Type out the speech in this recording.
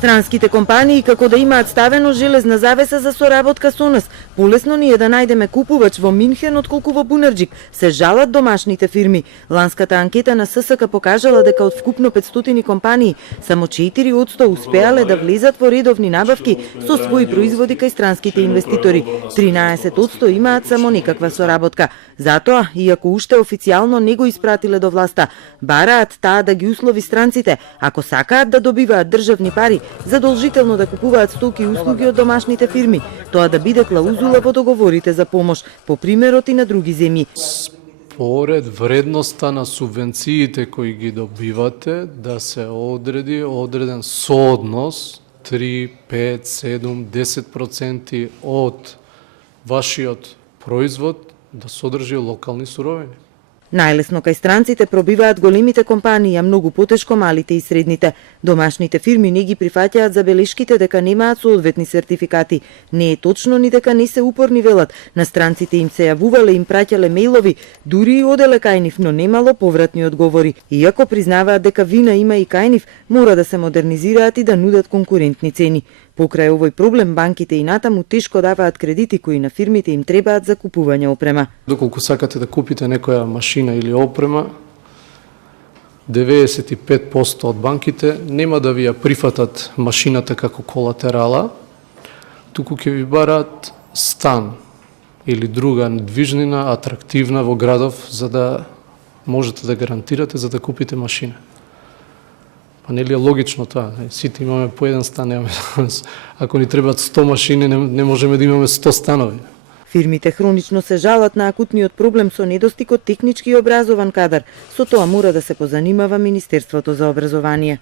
Странските компании, како да имаат ставено железна завеса за соработка со нас, полесно ни е да најдеме купувач во Минхен отколку во Бунарџик, се жалат домашните фирми. Ланската анкета на ССК покажала дека од вкупно 500 компании, само 4% успеале да влезат во редовни набавки со своји производи кај странските инвеститори. 13% имаат само некаква соработка. Затоа, иако уште официјално не го испратиле до власта, бараат таа да ги услови странците, ако сакаат да добиваат државни пари, задолжително да купуваат стоки и услуги од домашните фирми, тоа да биде клаузула во договорите за помош, по примерот и на други земји. Според вредноста на субвенциите кои ги добивате, да се одреди одреден сооднос 3, 5, 7, 10% од вашиот производ да содржи локални суровини. Најлесно кај странците пробиваат големите компании, а многу потешко малите и средните. Домашните фирми не ги прифаќаат забелешките дека немаат соодветни сертификати. Не е точно ни дека не се упорни, велат. На странците им се јавувале, им праќале мејлови, дури и оделе кај нив, но немало повратни одговори. Иако признаваат дека вина има и кај нив, мора да се модернизираат и да нудат конкурентни цени. Покрај овој проблем, банките и натаму тешко даваат кредити кои на фирмите им требаат за купување опрема. Доколку сакате да купите некоја машина или опрема, 95% од банките нема да ви ја прифатат машината како колатерала, туку ќе ви бараат стан или друга движнина атрактивна во градов за да можете да гарантирате за да купите машина. Па нели е логично тоа? Сите имаме по еден стан, ако ни требаат 100 машини, не можеме да имаме 100 станови. Фирмите хронично се жалат на акутниот проблем со недостиг од технички и образован кадар. Со тоа мора да се позанимава Министерството за образование.